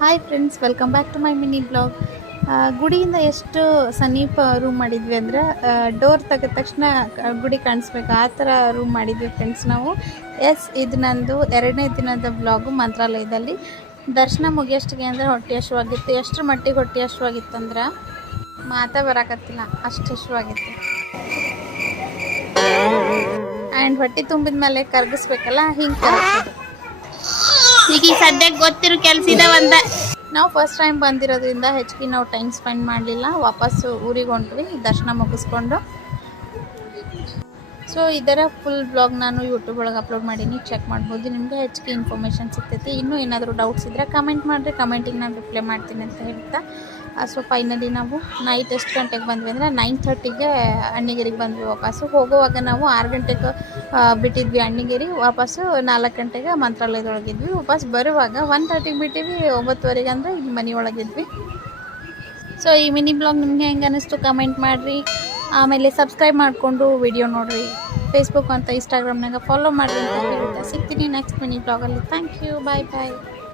Hi friends, welcome back to my mini blog. ಗುಡಿಯಿಂದ ಎಷ್ಟು ಸಮೀಪ ರೂಮ್ ಮಾಡಿದ್ವಿ ಅಂದರೆ ಡೋರ್ ತೆಗೆದ ತಕ್ಷಣ ಗುಡಿ ಕಾಣಿಸ್ಬೇಕು ಆ ಥರ ರೂಮ್ ಮಾಡಿದ್ವಿ ಫ್ರೆಂಡ್ಸ್ ನಾವು. ಇದು ನಂದು 2ನೇ ದಿನದ ಬ್ಲಾಗು ಮಂತ್ರಾಲಯದಲ್ಲಿ. ದರ್ಶನ ಮುಗಿಯಷ್ಟಿಗೆ ಅಂದರೆ ಹೊಟ್ಟೆ ಹಶ್ವಾಗಿತ್ತು. ಎಷ್ಟರ ಮಟ್ಟಿಗೆ ಹೊಟ್ಟೆ ಹಶ್ವಾಗಿತ್ತು ಅಂದ್ರೆ ಮಾತಾ ಬರಾಕತ್ತಿಲ್ಲ, ಅಷ್ಟು ಹಶ್ವಾಗಿತ್ತು. ಆ್ಯಂಡ್ ಹೊಟ್ಟೆ ತುಂಬಿದ ಮೇಲೆ ಕರಗಿಸ್ಬೇಕಲ್ಲ, ಹಿಂಗೆ ಕರಗಿಸೋದು. ಈಗ ಸದ್ಯಕ್ಕೆ ಗೊತ್ತಿರೋ ಕೆಲಸ ಇದಾವಂತ. ನಾವು ಫಸ್ಟ್ ಟೈಮ್ ಬಂದಿರೋದ್ರಿಂದ ಹೆಚ್ಚಿಗೆ ನಾವು ಟೈಮ್ ಸ್ಪೆಂಡ್ ಮಾಡಲಿಲ್ಲ. ವಾಪಸ್ಸು ಊರಿಗೆ ಹೊಂಟ್ವಿ ದರ್ಶನ ಮುಗಿಸ್ಕೊಂಡು. ಸೊ ಇದರ ಫುಲ್ ಬ್ಲಾಗ್ ನಾನು ಯೂಟ್ಯೂಬ್ ಒಳಗೆ ಅಪ್ಲೋಡ್ ಮಾಡೀನಿ, ಚೆಕ್ ಮಾಡ್ಬೋದು. ನಿಮಗೆ ಹೆಚ್ಚಿಗೆ ಇನ್ಫಾರ್ಮೇಷನ್ ಸಿಗ್ತೈತಿ. ಇನ್ನೂ ಏನಾದರೂ ಡೌಟ್ಸ್ ಇದ್ದರೆ ಕಮೆಂಟ್ ಮಾಡಿರಿ, ಕಮೆಂಟಿಗೆ ನಾನು ರಿಪ್ಲೈ ಮಾಡ್ತೀನಿ ಅಂತ ಹೇಳ್ತಾ. ಸೊ ಫೈನಲಿ ನಾವು ನೈಟ್ ಎಷ್ಟು ಗಂಟೆಗೆ ಬಂದ್ವಿ ಅಂದರೆ 9:30ಗೆ ಅಣ್ಣಿಗೇರಿಗೆ ಬಂದ್ವಿ. ವಾಪಸ್ಸು ಹೋಗುವಾಗ ನಾವು 6 ಗಂಟೆಗೆ ಬಿಟ್ಟಿದ್ವಿ ಅಣ್ಣಿಗೇರಿ. ವಾಪಸ್ಸು 4 ಗಂಟೆಗೆ ಮಂತ್ರಾಲಯದೊಳಗಿದ್ವಿ. ವಾಪಸ್ ಬರುವಾಗ 1:30ಗೆ ಬಿಟ್ಟಿವಿ, 9:15 ಅಂದರೆ ಇಲ್ಲಿ ಮನೆಯೊಳಗಿದ್ವಿ. ಸೊ ಈ ಮಿನಿ ಬ್ಲಾಗ್ ನಿಮಗೆ ಹೆಂಗೆ ಅನ್ನಿಸ್ತು ಕಮೆಂಟ್ ಮಾಡಿರಿ. ಆಮೇಲೆ ಸಬ್ಸ್ಕ್ರೈಬ್ ಮಾಡಿಕೊಂಡು ವಿಡಿಯೋ ನೋಡಿರಿ. ಫೇಸ್ಬುಕ್ ಅಂತ ಇನ್ಸ್ಟಾಗ್ರಾಮ್ನಾಗ ಫಾಲೋ ಮಾಡಿರಿ ಅಂತ ಹೇಳ್ತಾ ಸಿಗ್ತೀನಿ ನೆಕ್ಸ್ಟ್ ಮಿನಿ ಬ್ಲಾಗಲ್ಲಿ. Thank you, bye bye.